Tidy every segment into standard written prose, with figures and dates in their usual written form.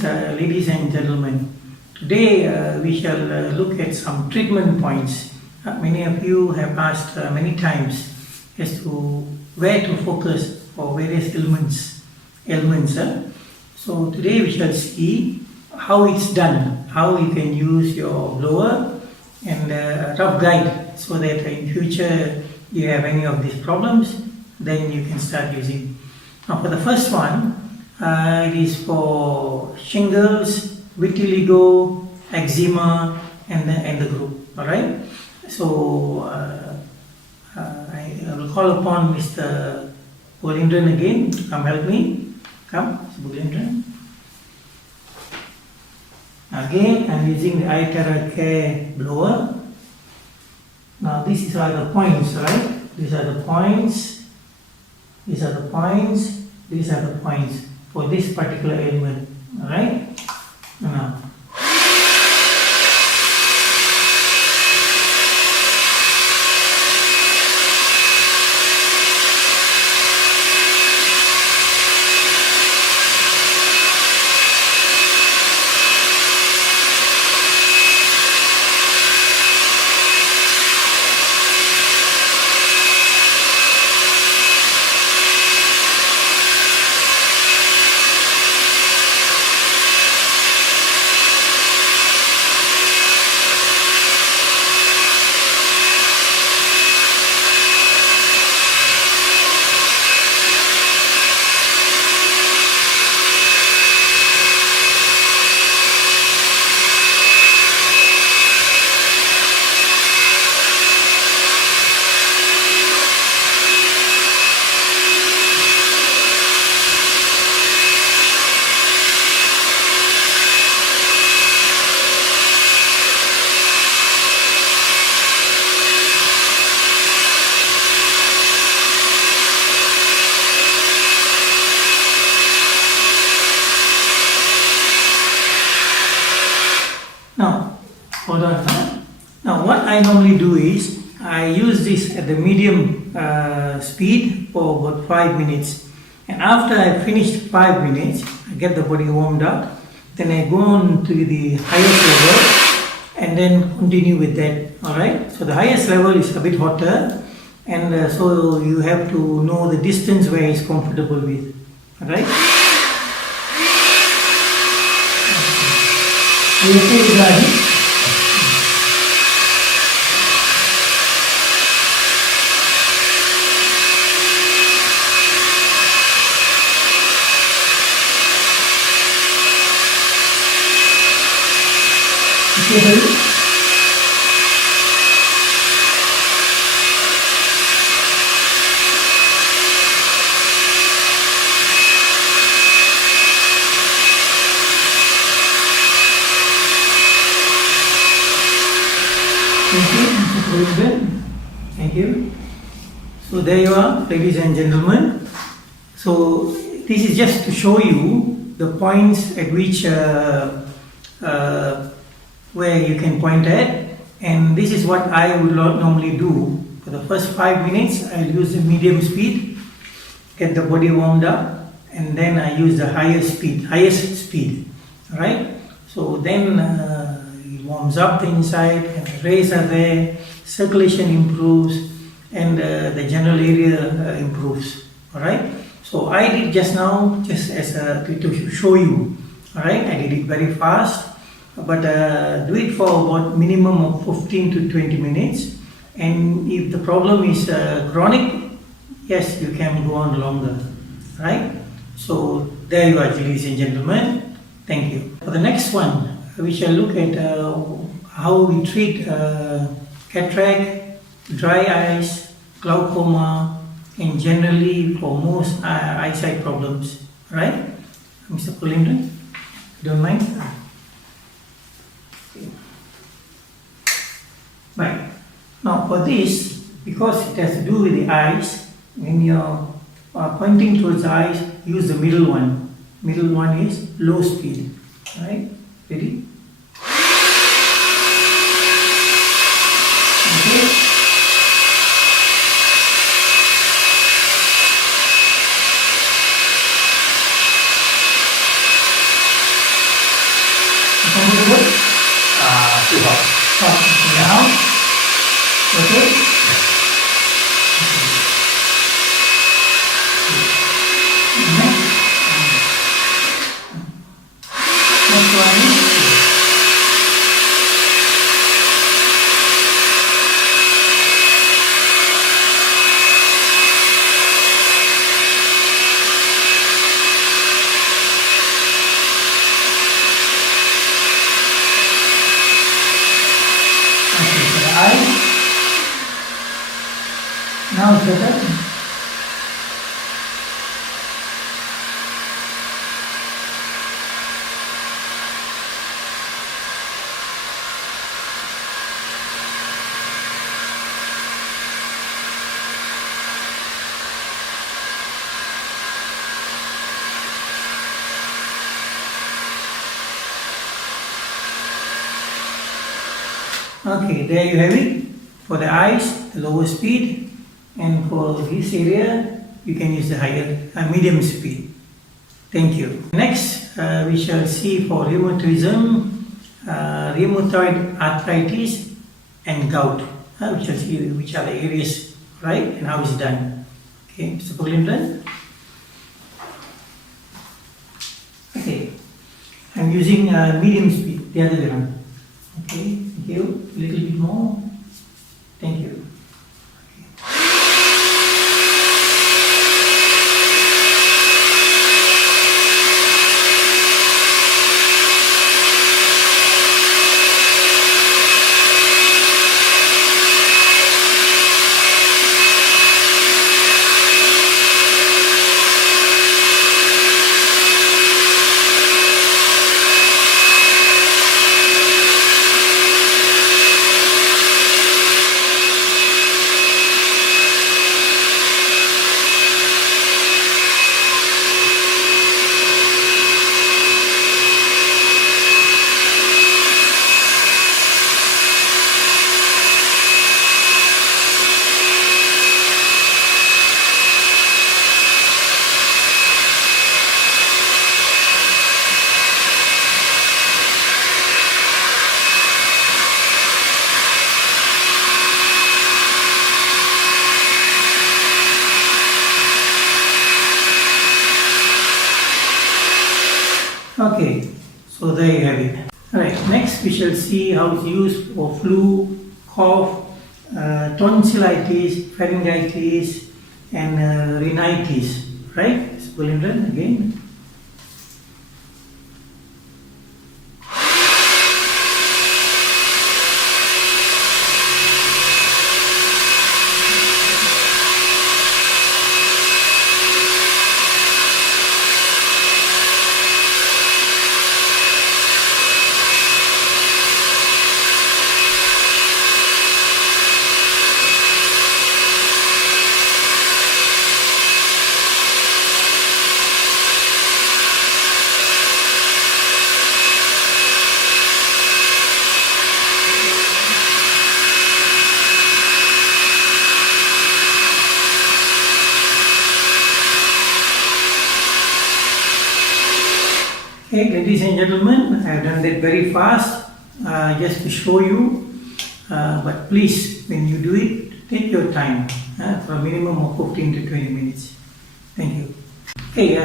Greetings, ladies and gentlemen. Today we shall look at some treatment points. Many of you have asked many times as to where to focus for various ailments. So today we shall see how it's done, how you can use your blower and rough guide so that in future you have any of these problems, then you can start using. Now for the first one, it is for shingles, vitiligo, eczema and the group. Alright, so I will call upon Mr. Bolindran again to come help me. Come, Mr. Bolindran. Again, I'm using the IteraCare blower. Now these are the points, right? These are the points. These are the points. These are the points for this particular ailment. Alright? Now. Now, hold on. Now, what I normally do is I use this at the medium speed for about 5 minutes, and after I finished 5 minutes, I get the body warmed up. Then I go on to the highest level and then continue with that. All right. So the highest level is a bit hotter, and so you have to know the distance where it's comfortable with. All right. You see that? Thank you. So there you are, ladies and gentlemen. So this is just to show you the points at which where you can point at, and this is what I would normally do. For the first 5 minutes, I'll use the medium speed, get the body warmed up, and then I use the highest speed. Alright? So then it warms up the inside, and the rays are there, circulation improves, and the general area improves. Alright? So I did just now, just as to show you. Alright? I did it very fast, but do it for about minimum of 15 to 20 minutes. And if the problem is chronic, yes, you can go on longer. Right? So there you are, ladies and gentlemen. Thank you. For the next one, we shall look at how we treat cataract, dry eyes, glaucoma, and generally for most eyesight problems. Right? Mr. Polindran, if you don't mind. Right. Now for this, because it has to do with the eyes, when you're pointing towards the eyes, use the middle one. Middle one is low speed. Right? Ready? Okay. Okay, now, okay. Next one. Okay, for the eyes. Now it's better. Okay, there you have it. For the eyes, the lower speed, and for this area, you can use the higher, medium speed. Thank you. Next, we shall see for rheumatism, rheumatoid arthritis, and gout. We shall see which are the areas, right, and how it's done. Okay, Mr. Paglimran. Okay, I'm using medium speed, the other way around. Okay, thank you. A little bit more. Thank you. Okay, so there you have it. Alright, next we shall see how it's used for flu, cough, tonsillitis, pharyngitis, and rhinitis. Right? So, Bulindran again. Okay, ladies and gentlemen, I have done that very fast just to show you. But please, when you do it, take your time for a minimum of 15 to 20 minutes. Thank you. Okay,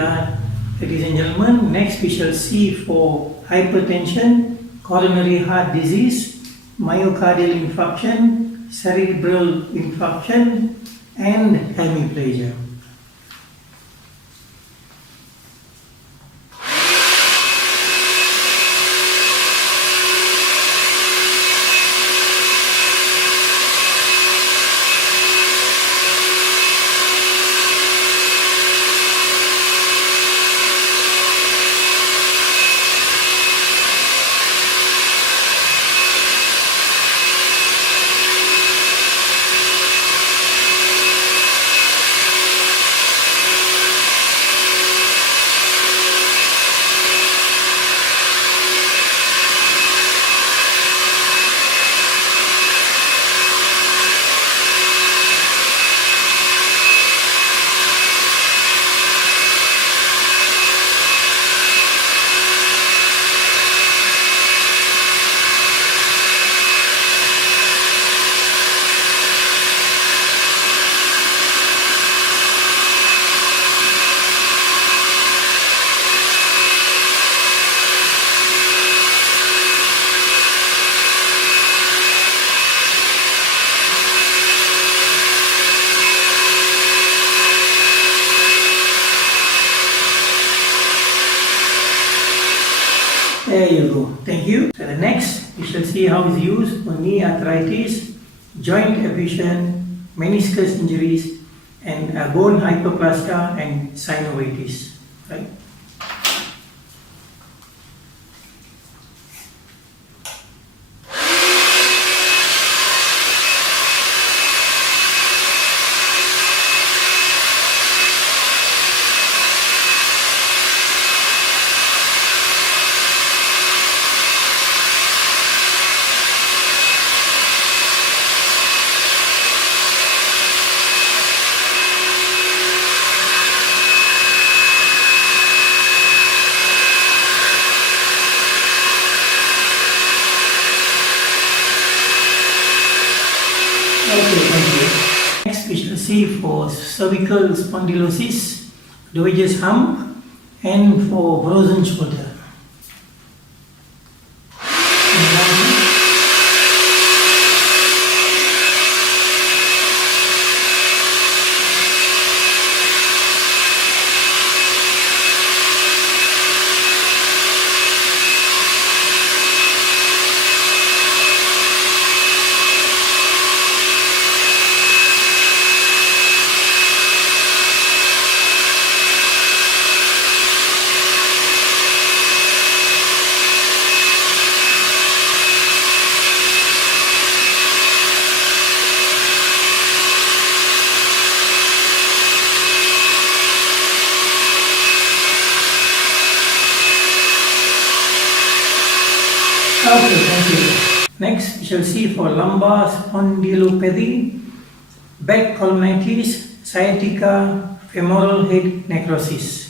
ladies and gentlemen, next we shall see for hypertension, coronary heart disease, myocardial infarction, cerebral infarction, and hemiplegia. There you go. Thank you. So the next, we shall see how it's used for knee arthritis, joint effusion, meniscus injuries, and bone hyperplasia and synovitis. Right? Okay, thank you. Next, we shall see for cervical spondylosis, Dowager's hump, and for frozen shoulder. Okay, thank you. Next, we shall see for lumbar spondylopathy, back colonitis, sciatica, femoral head necrosis.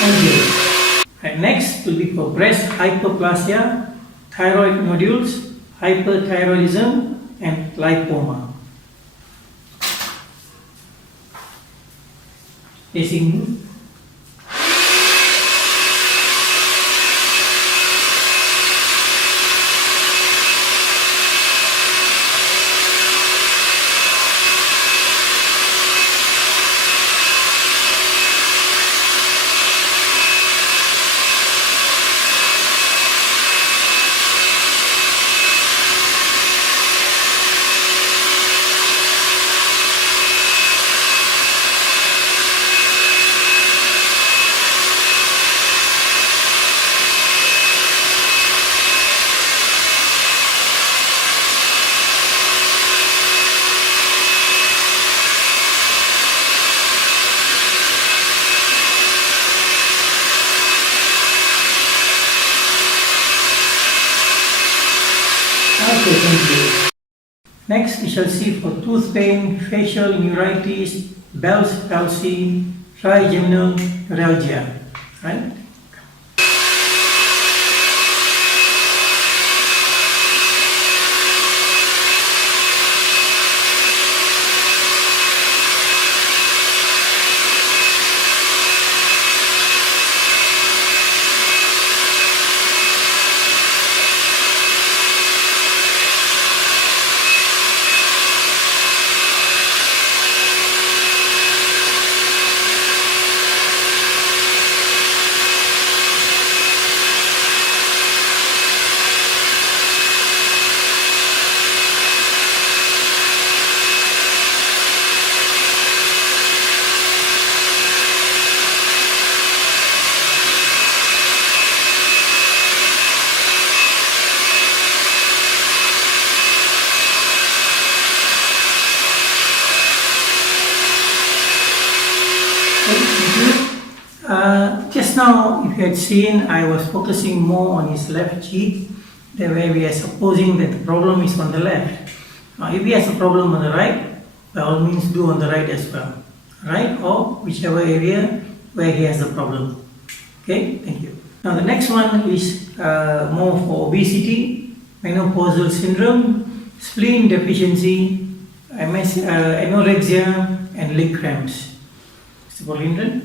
Thank you. And next will be for breast hyperplasia, thyroid nodules, hyperthyroidism, and lipoma. Facing Okay, thank you. Next, we shall see for tooth pain, facial neuritis, Bell's palsy, trigeminal neuralgia. Right? Just now, if you had seen, I was focusing more on his left cheek, the way we are supposing that the problem is on the left. Now, if he has a problem on the right, by all means do on the right as well. Right, or whichever area where he has a problem. Okay, thank you. Now the next one is more for obesity, menopausal syndrome, spleen deficiency, anorexia, and leg cramps. Mr. Bolindran?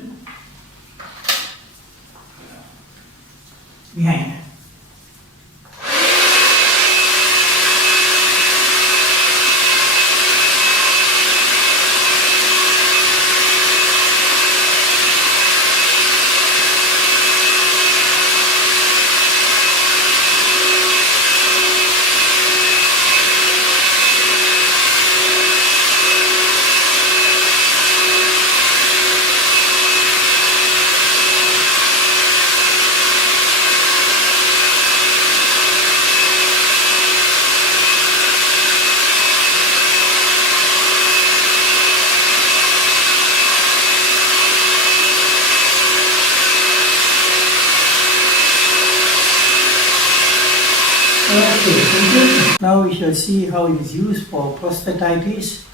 Behind. Okay, now we shall see how it is used for prostatitis,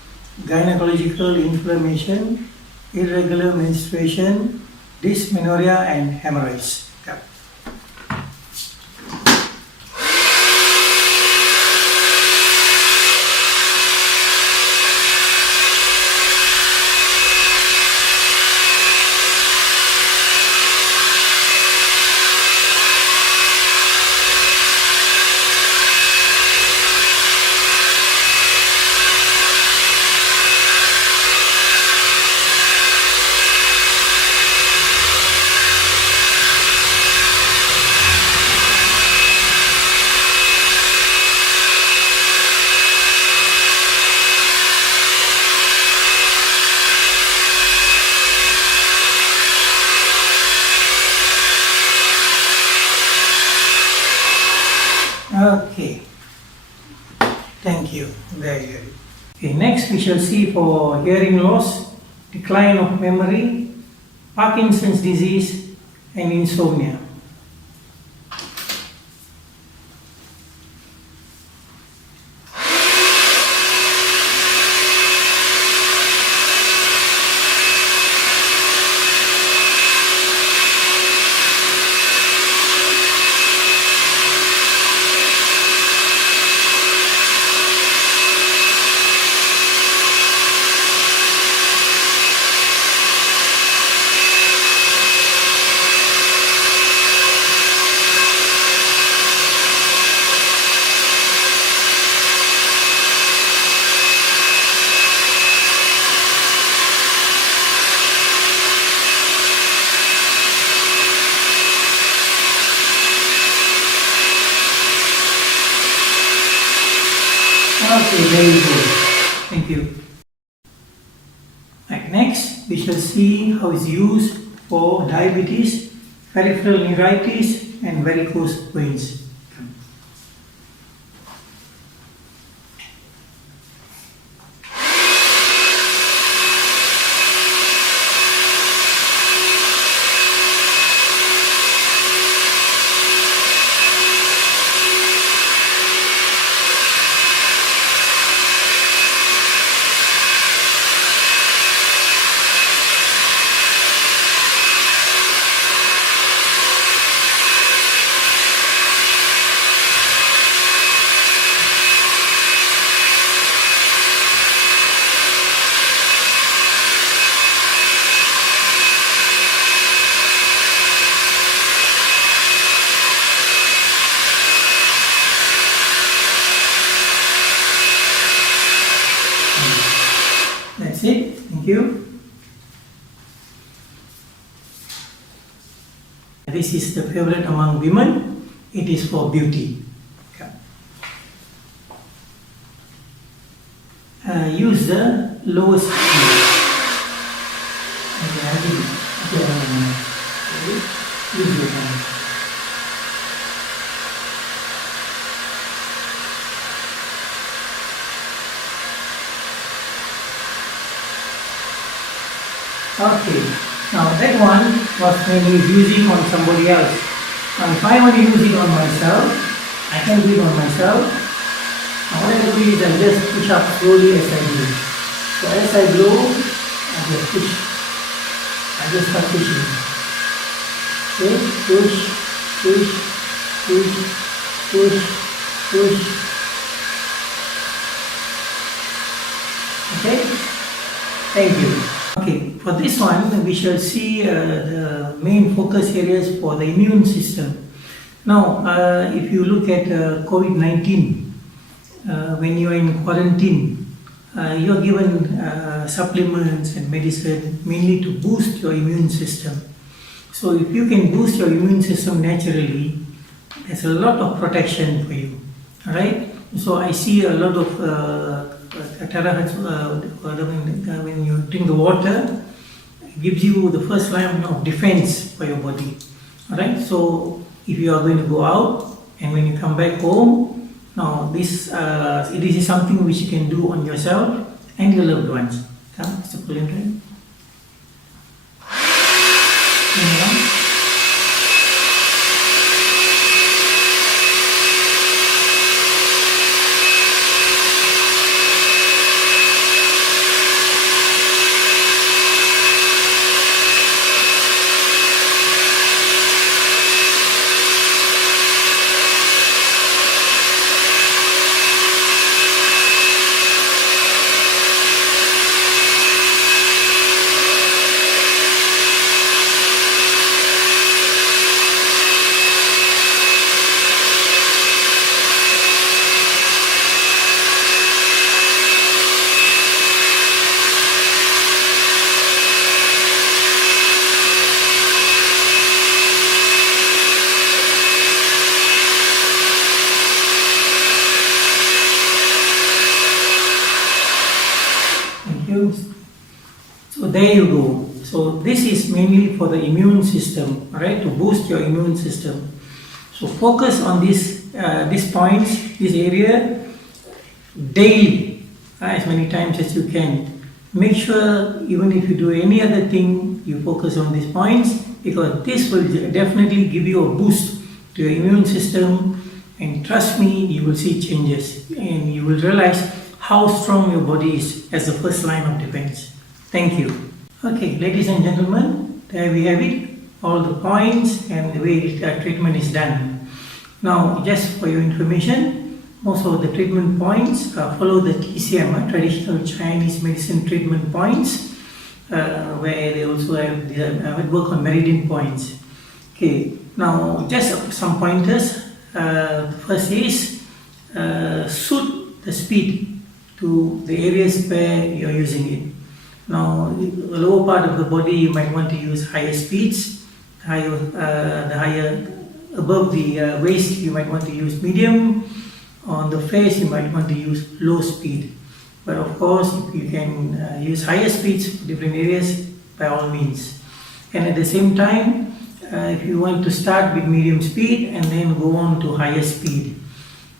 gynecological inflammation, irregular menstruation, dysmenorrhea, and hemorrhoids. Yeah. Okay, thank you. Very good. Okay, next we shall see for hearing loss, decline of memory, Parkinson's disease, and insomnia. Okay, very good. Thank you. Right, next, we shall see how it's used for diabetes, peripheral neuritis, and varicose veins. That's it. Thank you. This is the favorite among women. It is for beauty. Use the lowest speed. Use your hand. Okay. Now that one was mainly using on somebody else. Now if I want to use it on myself, I can do it on myself. Now what I do is I just push up slowly as I do. So as I blow, I just push. I just start pushing. Okay, push, push, push, push, push. Okay, thank you. Okay, for this one, we shall see the main focus areas for the immune system. Now, if you look at COVID-19, when you are in quarantine, you are given supplements and medicine mainly to boost your immune system. So if you can boost your immune system naturally, there's a lot of protection for you. Alright? So I see a lot of terahertz when you drink the water, it gives you the first line of defense for your body. Alright? So if you are going to go out and when you come back home, now this it is something which you can do on yourself and your loved ones. Come, Mr. Pulliam. So there you go. So this is mainly for the immune system, right? To boost your immune system. So focus on these points, this area daily, as many times as you can. Make sure even if you do any other thing, you focus on these points because this will definitely give you a boost to your immune system. And trust me, you will see changes and you will realize how strong your body is as the first line of defense. Thank you. Okay, ladies and gentlemen, there we have it, all the points and the way treatment is done. Now, just for your information, most of the treatment points follow the TCM, traditional Chinese medicine treatment points, where they also have work on meridian points. Okay, now just some pointers. First is suit the speed to the areas where you are using it. Now, the lower part of the body you might want to use higher speeds, the higher above the waist you might want to use medium. On the face you might want to use low speed. But of course, if you can use higher speeds for different areas, by all means. And at the same time, if you want to start with medium speed and then go on to higher speed.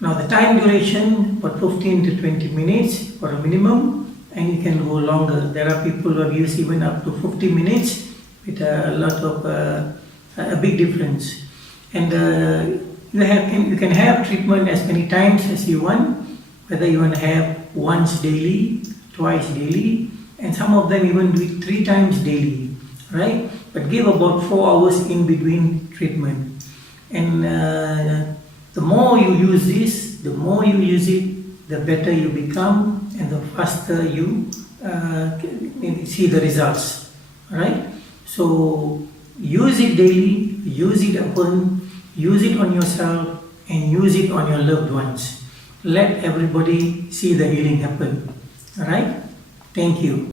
Now the time duration for 15 to 20 minutes for a minimum, and you can go longer. There are people who have used even up to 50 minutes with a lot of a big difference. And you can have treatment as many times as you want, whether you want to have once daily, twice daily, and some of them even do it 3 times daily, right? But give about 4 hours in between treatment. And the more you use this, the more you use it, the better you become and the faster you see the results, right? So use it daily, use it often, use it on yourself and use it on your loved ones. Let everybody see the healing happen, alright? Thank you.